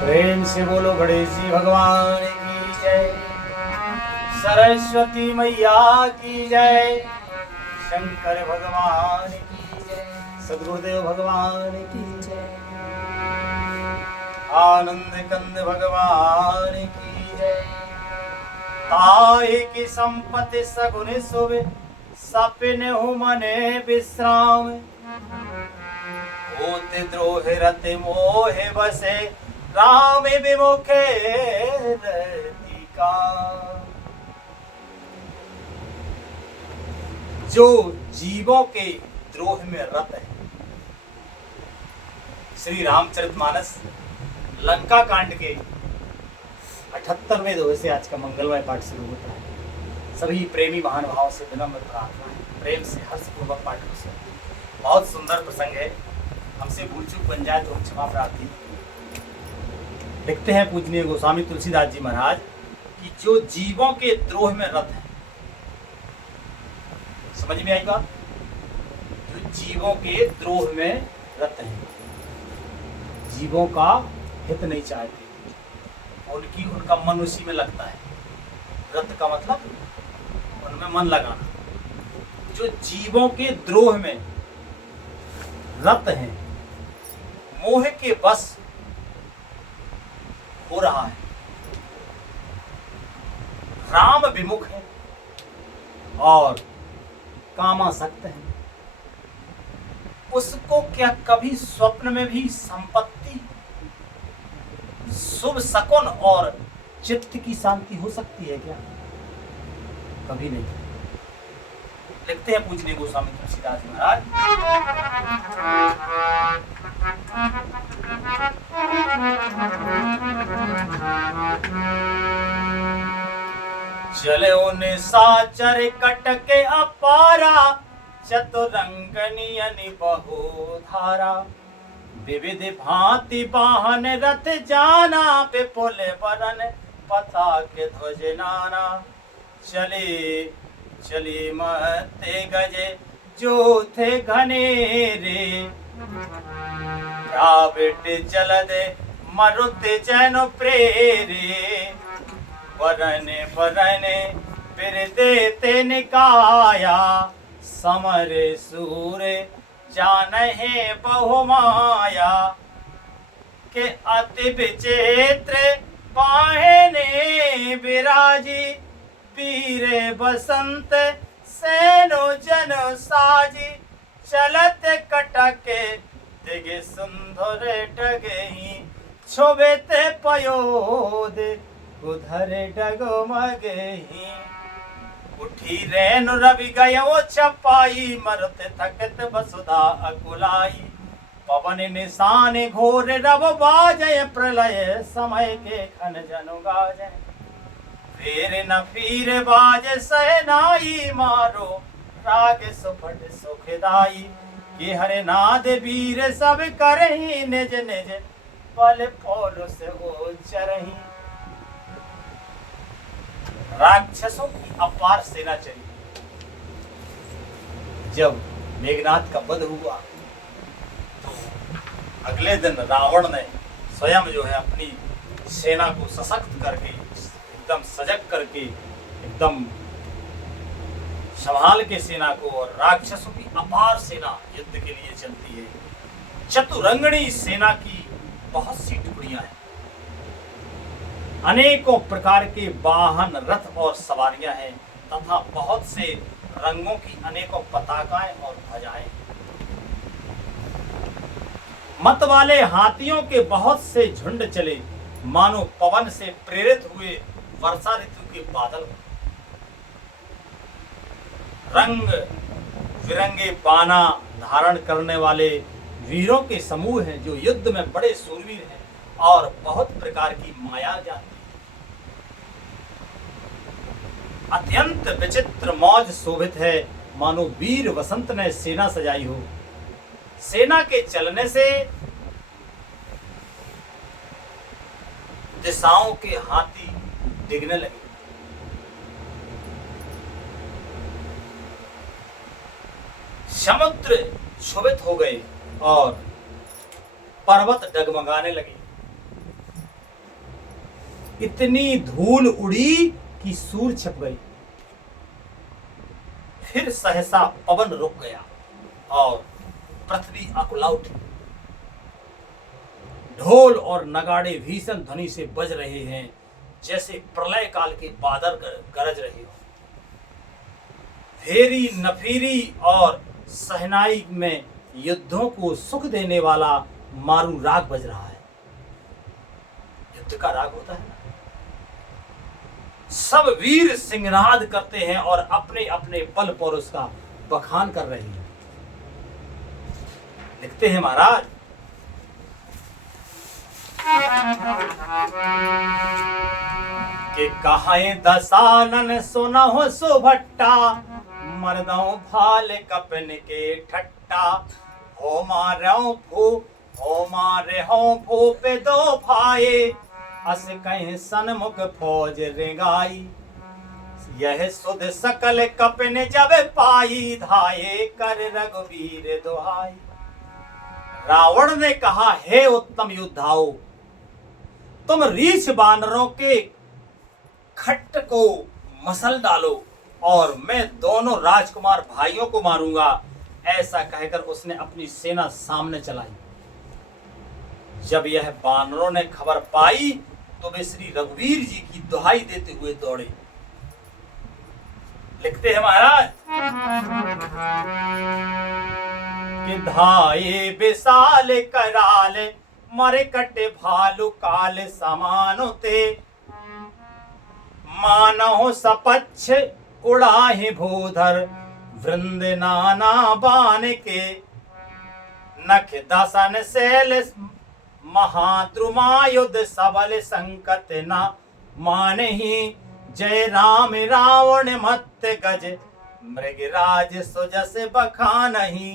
प्रेम से बोलो गणेश जी भगवान की जय, सरस्वती मैया की जय, शंकर भगवान की जय, सदगुरुदेव भगवान की जय, आनंद कंद भगवान की जय। ताहि की संपत्ति सगुन सुबे सपिन मने विश्राम, होते द्रोह रत मोह बसे राम विमुखे रतिका। जो जीवों के द्रोह में रत है। श्री रामचरितमानस लंका कांड के 78वें दोहे से आज का मंगलमय पाठ शुरू होता है। सभी प्रेमी महानुभावों से विनम्र प्रार्थना है, प्रेम से हर्षपूर्वक पाठ को सुनें। बहुत सुंदर प्रसंग है, हमसे भूल चूक बन जाए तो क्षमा प्रार्थी। लिखते हैं पूजनीय गोस्वामी तुलसीदास जी महाराज कि जो जीवों के द्रोह में रत है, समझ में आई बात? जो जीवों के द्रोह में रत है, जीवों का हित नहीं चाहते, उनका मन उसी में लगता है। रत का मतलब उनमें मन लगाना। जो जीवों के द्रोह में रत है, मोह के वश हो रहा है, राम विमुख है और कामासक्त है, उसको क्या कभी स्वप्न में भी संपत्ति, शुभ शकुन और चित्त की शांति हो सकती है क्या? कभी नहीं। लिखते हैं पूजनीय गोस्वामी तुलसीदास जी महाराज, चले उन साचर कटके अपारा, चतुरंगनियनि बहुधारा, विविध भांति वाहन रथ जाना, विपुल बरन पताके ध्वज नाना। चले चले महते गजे जो थे घनेरे, रावट जलद मरुत जन प्रेरे, बरने बरने फिर देते निकाया, समरे सूरे जानहे बहुमाया, के अति विचित्र बाहेने विराजी, वीरे बसंत सेनो जन साजी, चलत कटके दिगे सुंदर डगही, छोबेते पयोद उधर डगमगही। उठी रेनु रवि गयो छपाई, मरते थकत वसुधा अकुलाई, पवन निशान घोर रव बाजय, प्रलय समय के खन जनु गाजय, फिर न फिर बाज सहनाई, मारो राग सुफट सुखदाई, कि हरे नाद वीर सब करही, निज निज बल पौरुष हो चरही। राक्षसों की अपार सेना चली। जब मेघनाथ का वध हुआ तो अगले दिन रावण ने स्वयं जो है अपनी सेना को सशक्त करके, एकदम सजग करके, एकदम संभाल के सेना को, और राक्षसों की अपार सेना युद्ध के लिए चलती है। चतुरंगणी सेना की बहुत सी टुकड़ियां हैं, अनेकों प्रकार के वाहन रथ और सवारियां हैं, तथा बहुत से रंगों की अनेकों पताकाएं और ध्वजाएं। मत वाले हाथियों के बहुत से झुंड चले, मानो पवन से प्रेरित हुए वर्षा ऋतु के बादल। रंग बिरंगे बाना धारण करने वाले वीरों के समूह हैं, जो युद्ध में बड़े सूरवीर हैं और बहुत प्रकार की माया जानते हैं। अत्यंत विचित्र मौज शोभित है, मानो वीर वसंत ने सेना सजाई हो। सेना के चलने से दिशाओं के हाथी डिगने लगे। समुद्र क्षुभित हो गए और पर्वत डगमगाने लगे। इतनी धूल उड़ी कि सूर छिप गई। फिर सहसा पवन रुक गया और पृथ्वी अकुला उठी। ढोल और नगाड़े भीषण ध्वनि से बज रहे हैं, जैसे प्रलय काल के बादल गरज रहे हो। फेरी नफीरी और सहनाई में युद्धों को सुख देने वाला मारू राग बज रहा है। युद्ध का राग होता है ना। सब वीर सिंहनाद करते हैं और अपने अपने बल पौरुष का बखान कर रहे हैं। लिखते हैं महाराज, कि कहां दसानन सुनहो सुभट्टा, मर्दों भाल कपन के ठट्टा। हो मारे पे दो भाई, अस कहीं सन्मुख फौज रेगाई। यह सुध सकल कपन जब पाई, धाये कर रघुवीर दुहाई। रावण ने कहा, हे उत्तम योद्धाओं, तुम रीछ बानरों के खट्ट को मसल डालो और मैं दोनों राजकुमार भाइयों को मारूंगा। ऐसा कहकर उसने अपनी सेना सामने चलाई। जब यह बानरों ने खबर पाई तो वे श्री रघुवीर जी की दुहाई देते हुए दौड़े। लिखते हैं महाराज, कि धाये विशाल कराल, मरे कटे भालू काल समानुते। मानहो सपच्छ उड़ाहे भूधर, वृंद नाना बान के। नख दसन शैल महाद्रुमायुध, सबल संकट न मानहि। जय राम रावण मत गज, मृगराज सुजस बखानहि।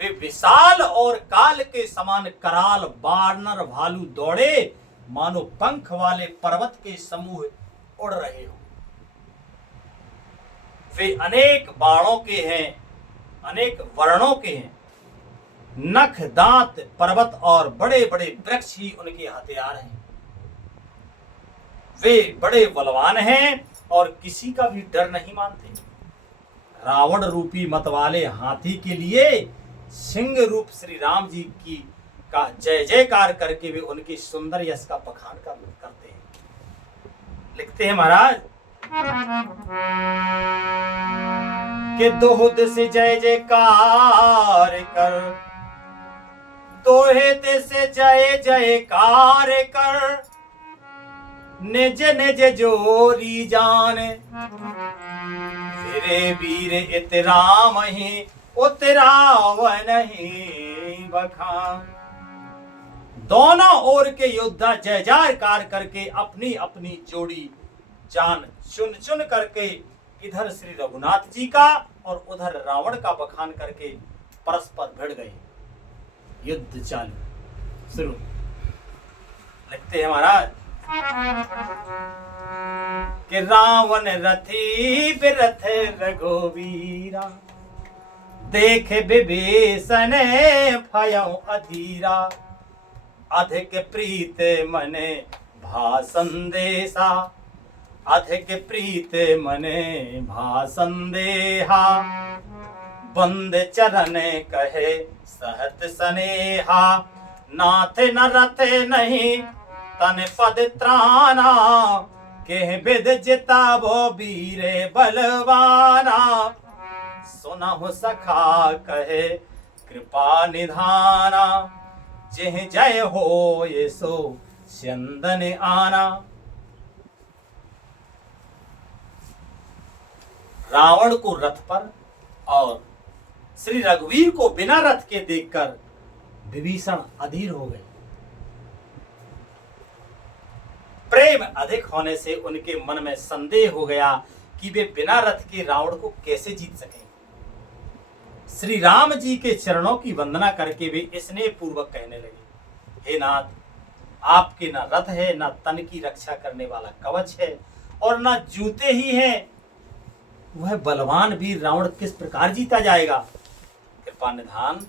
वे विशाल और काल के समान कराल बानर भालू दौड़े, मानो पंख वाले पर्वत के समूह उड़ रहे हो। वे अनेक बाणों के हैं, अनेक वर्णों के हैं। नख दांत पर्वत और बड़े बड़े वृक्ष ही उनके हथियार हैं। वे बड़े बलवान हैं और किसी का भी डर नहीं मानते। रावण रूपी मतवाले हाथी के लिए सिंह रूप श्री राम जी की का जय जयकार करके वे उनके सुंदर यश का बखान करते हैं। लिखते हैं महाराज, कि दोहद से जय जयकार कर, दोहे से जय जयकार कर। निज निज जोरी जान, फिरे वीर इतराम ही, उतरावन ही बखान। दोनों ओर के योद्धा जय जयकार करके अपनी अपनी जोड़ी जान चुन चुन करके इधर श्री रघुनाथ जी का और उधर रावण का बखान करके परस्पर भिड़ गए। युद्ध चालू शुरू। लिखते हैं महाराज, कि रावण रथी बिरथ रघुवीरा, देख विभीषण भयउ अधीरा। अधिक प्रीत मने भा संदेशा, अधिक प्रीत मने भा संदेहा। बंद चरण कहे सहत सनेहा, नाथ न रथ नहीं तन पद त्राना। के विद जिताबो वीरे बलवाना, सुनहु सखा कहे कृपा निधाना। जिह जय हो ये सो चंदन आना। रावण को रथ पर और श्री रघुवीर को बिना रथ के देखकर विभीषण अधीर हो गए। प्रेम अधिक होने से उनके मन में संदेह हो गया कि वे बिना रथ के रावण को कैसे जीत सकें। श्री राम जी के चरणों की वंदना करके वे स्नेह पूर्वक कहने लगे, हे नाथ, आपके न रथ है, न तन की रक्षा करने वाला कवच है और न जूते ही हैं। वह बलवान वीर रावण किस प्रकार जीता जाएगा। कृपा निधान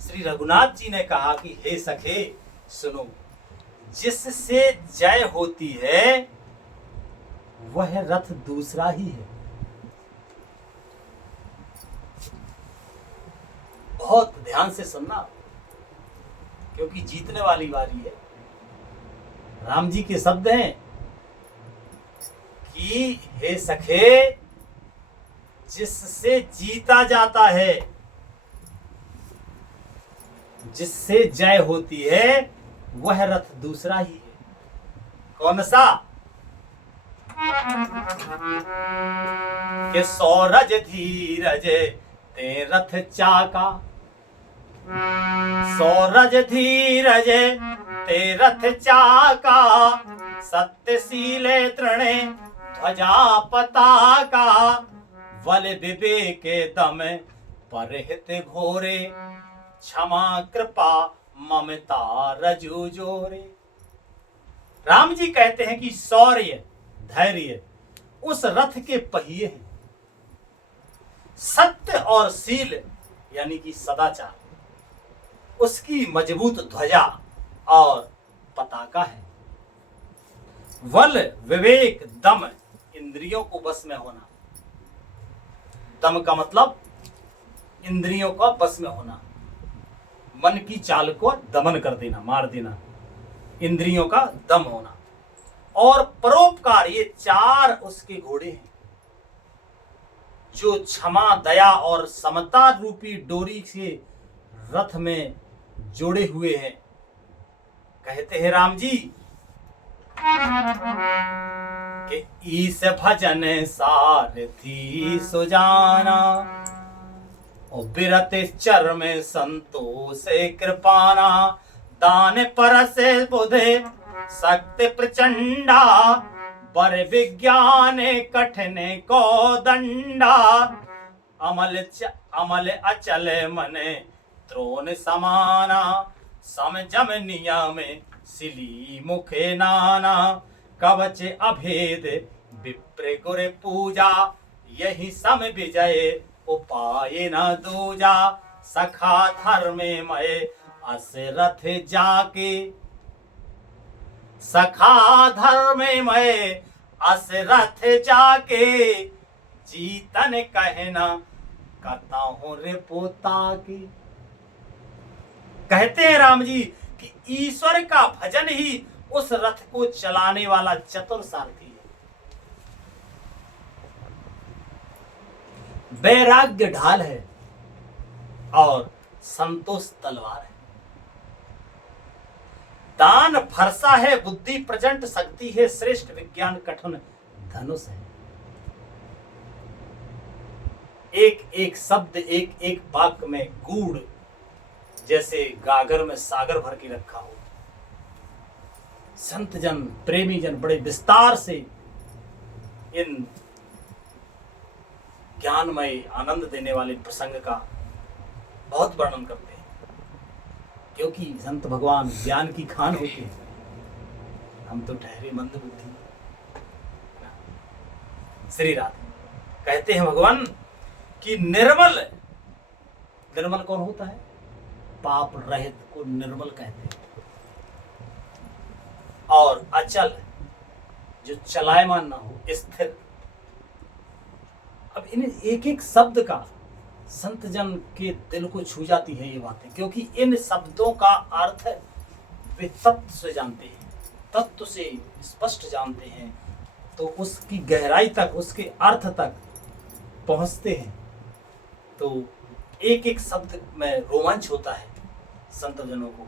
श्री रघुनाथ जी ने कहा कि हे सखे सुनो, जिससे जय होती है वह रथ दूसरा ही है। बहुत ध्यान से सुनना, क्योंकि जीतने वाली बारी है। राम जी के शब्द हैं कि हे सखे, जिससे जीता जाता है, जिससे जय होती है वह रथ दूसरा ही है। कौन सा? कि सौरज धीरज ते रथ चाका, सौरज धीरज ते रथ चाका, सत्यशीले तृणे ध्वजा पताका, बल विवेक दम परहित घोरे, क्षमा कृपा ममता रजू जोरे। राम जी कहते हैं कि शौर्य धैर्य उस रथ के पहिए हैं, सत्य और शील यानी कि सदाचार उसकी मजबूत ध्वजा और पताका है। बल विवेक दम इंद्रियों को बस में होना, दम का मतलब इंद्रियों का बस में होना, मन की चाल को दमन कर देना, मार देना, इंद्रियों का दम होना। और परोपकार, ये चार उसके घोड़े हैं जो क्षमा दया और समता रूपी डोरी से रथ में जोड़े हुए हैं। कहते हैं राम जी कि ईस भजन सारथी सुजाना, और बिरत चरम संतोष कृपाना, दान परसे बुधे शक्ति प्रचंडा, बर विज्ञान कठिन को दंडा, अमल अचल मन त्रोन समाना, समझम नियम सिली मुखे नाना, कवच अभेद विप्र गुर पूजा, यही सम विजय उपाय न दूजा, सखा धर्ममय अस रथ जाके, सखा धर्ममय अस रथ जाके, जीतन कहना करता हूं रे पोता की। कहते हैं राम जी कि ईश्वर का भजन ही उस रथ को चलाने वाला चतुर सारथी है। वैराग्य ढाल है और संतोष तलवार है। दान फरसा है, बुद्धि प्रचंड शक्ति है, श्रेष्ठ विज्ञान कठिन धनुष है। एक एक शब्द, एक एक वाक्य में गूढ़, जैसे गागर में सागर भर के रखा हो। संत जन, प्रेमी जन बड़े विस्तार से इन ज्ञानमय आनंद देने वाले प्रसंग का बहुत वर्णन करते हैं, क्योंकि संत भगवान ज्ञान की खान होते हैं, हम तो ठहरे मंद बुद्धि। श्री राधे कहते हैं भगवान कि निर्मल, निर्मल कौन होता है? पाप रहित को निर्मल कहते हैं। और अचल, जो चलायमान ना हो, स्थिर। अब इन एक एक शब्द का संत जन के दिल को छू जाती है ये बातें, क्योंकि इन शब्दों का अर्थ वे तत्व से जानते हैं, तत्व से स्पष्ट जानते हैं, तो उसकी गहराई तक, उसके अर्थ तक पहुंचते हैं। तो एक एक शब्द में रोमांच होता है संत जनों को।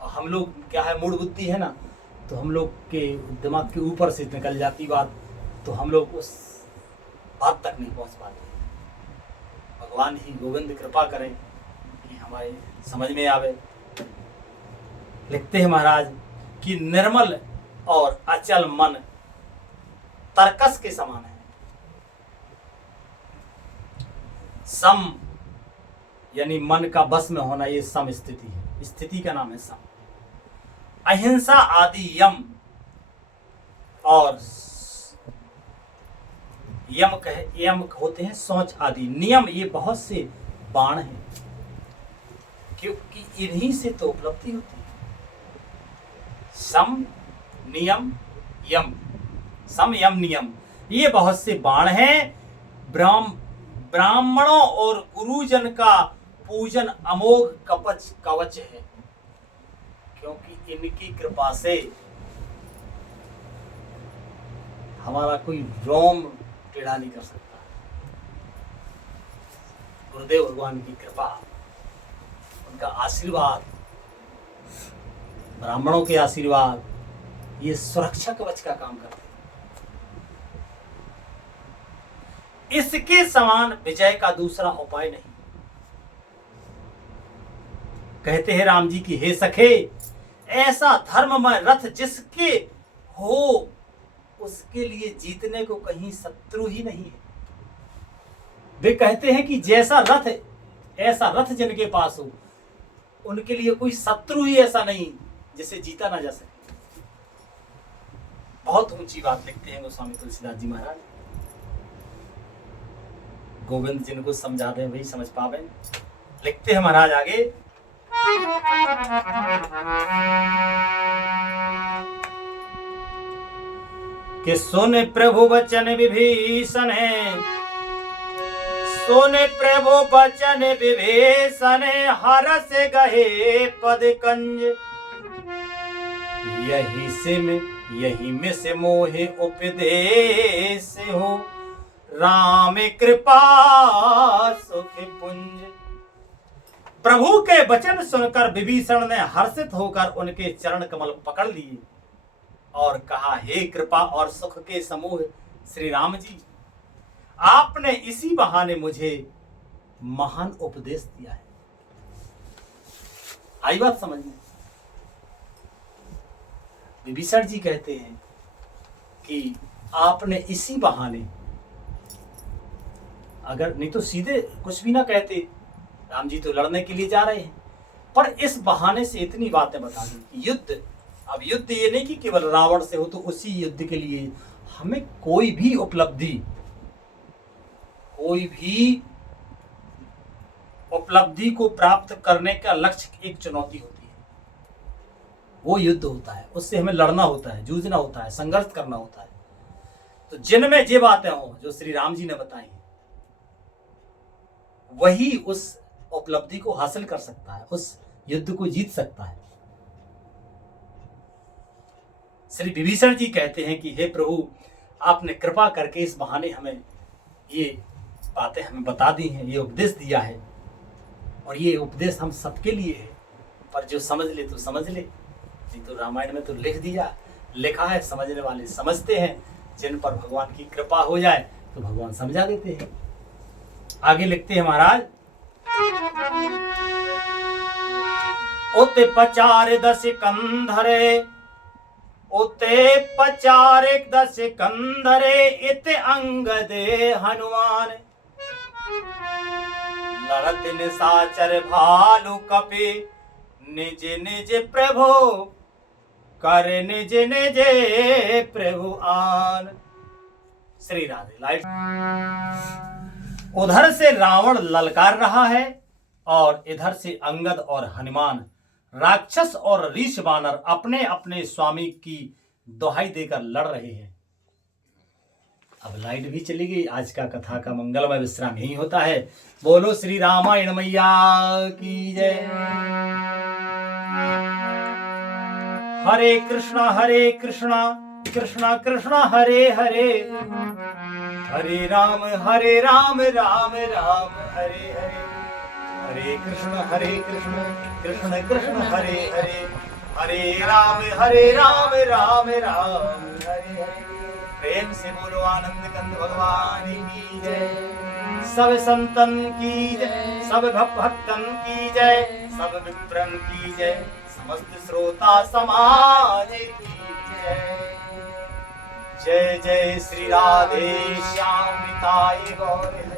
और हम लोग क्या है, मूड बुद्धि है ना, तो हम लोग के दिमाग के ऊपर से निकल जाती बात, तो हम लोग उस बात तक नहीं पहुंच पाते। भगवान ही गोविंद कृपा करें कि हमारे समझ में आवे। लिखते हैं महाराज कि निर्मल और अचल मन तरकस के समान है। सम यानी मन का बस में होना, ये सम स्थिति है, स्थिति का नाम है सम। अहिंसा आदि यम, और यम होते हैं सोच आदि नियम, ये बहुत से बाण हैं, क्योंकि इन्हीं से तो उपलब्धि होती है। सम नियम यम, सम यम नियम, ये बहुत से बाण हैं। ब्राह्मणों और गुरुजन का पूजन अमोघ कवच है, क्योंकि इनकी कृपा से हमारा कोई रोम टेढ़ा नहीं कर सकता। गुरुदेव भगवान की कृपा, उनका आशीर्वाद, ब्राह्मणों के आशीर्वाद, ये सुरक्षा कवच का काम करते हैं। इसके समान विजय का दूसरा उपाय नहीं। कहते हैं राम जी की, हे सखे, ऐसा धर्ममय रथ जिसके हो उसके लिए जीतने को कहीं शत्रु ही नहीं है। वे कहते हैं कि जैसा रथ, ऐसा रथ जिनके पास हो, उनके लिए कोई शत्रु ही ऐसा नहीं जिसे जीता ना जा सके। बहुत ऊंची बात लिखते हैं गोस्वामी तुलसीदास जी महाराज। गोविंद जिनको समझा दे वही समझ पावे। लिखते हैं महाराज आगे, कि सुन प्रभु वचन विभीषण, सुन प्रभु वचन विभीषण, हरस गहे पद कंज, यही में से मोहे उपदेश हो, राम कृपा सुख पुंज। प्रभु के वचन सुनकर विभीषण ने हर्षित होकर उनके चरण कमल पकड़ लिए और कहा, हे कृपा और सुख के समूह श्री राम जी, आपने इसी बहाने मुझे महान उपदेश दिया है। आई बात समझ में? विभीषण जी कहते हैं कि आपने इसी बहाने, अगर नहीं तो सीधे कुछ भी ना कहते, राम जी तो लड़ने के लिए जा रहे हैं, पर इस बहाने से इतनी बातें बता दी कि युद्ध, अब युद्ध ये नहीं कि केवल रावण से हो, तो उसी युद्ध के लिए हमें कोई भी उपलब्धि को प्राप्त करने का लक्ष्य एक चुनौती होती है। वो युद्ध होता है, उससे हमें लड़ना होता है, जूझना होता है, संघर्ष करना होता है। तो जिनमें ये बातें हो जो श्री राम जी ने बताई, वही उस उपलब्धि को हासिल कर सकता है, उस युद्ध को जीत सकता है। श्री विभीषण जी कहते हैं कि हे प्रभु, आपने कृपा करके इस बहाने हमें ये बातें हमें बता दी हैं, ये उपदेश दिया है, और ये उपदेश हम सबके लिए है। पर जो समझ ले तो समझ ले, नहीं तो रामायण में तो लिखा है, समझने वाले समझते हैं, जिन पर भगवान की कृपा हो जाए तो भगवान समझा देते हैं। आगे लिखते हैं महाराज, उते पचार दस कंधरे, उते पचार दस कंधरे, इत अंगदे हनुमान, लड़त निशाचर भालू कपि, निज निज प्रभु कर निज निज प्रभु आन। श्री राधे। लाइट। उधर से रावण ललकार रहा है और इधर से अंगद और हनुमान, राक्षस और ऋष वानर अपने अपने स्वामी की दुहाई देकर लड़ रहे हैं। अब लाइट भी चली गई। आज का कथा का मंगलमय विश्राम यही होता है। बोलो श्री रामायण मैया की जय। हरे कृष्णा कृष्णा कृष्णा हरे हरे, हरे राम राम राम हरे हरे, हरे कृष्ण कृष्ण कृष्ण हरे हरे, हरे राम राम हरे हरे। प्रेम से बोलो आनंद कंद भगवान की जय। सब संतन की जय, सब भक्तन की जय, सब विप्रन की जय, समस्त श्रोता समाज की जय। जय जय श्री राधे श्याम निताय गौर।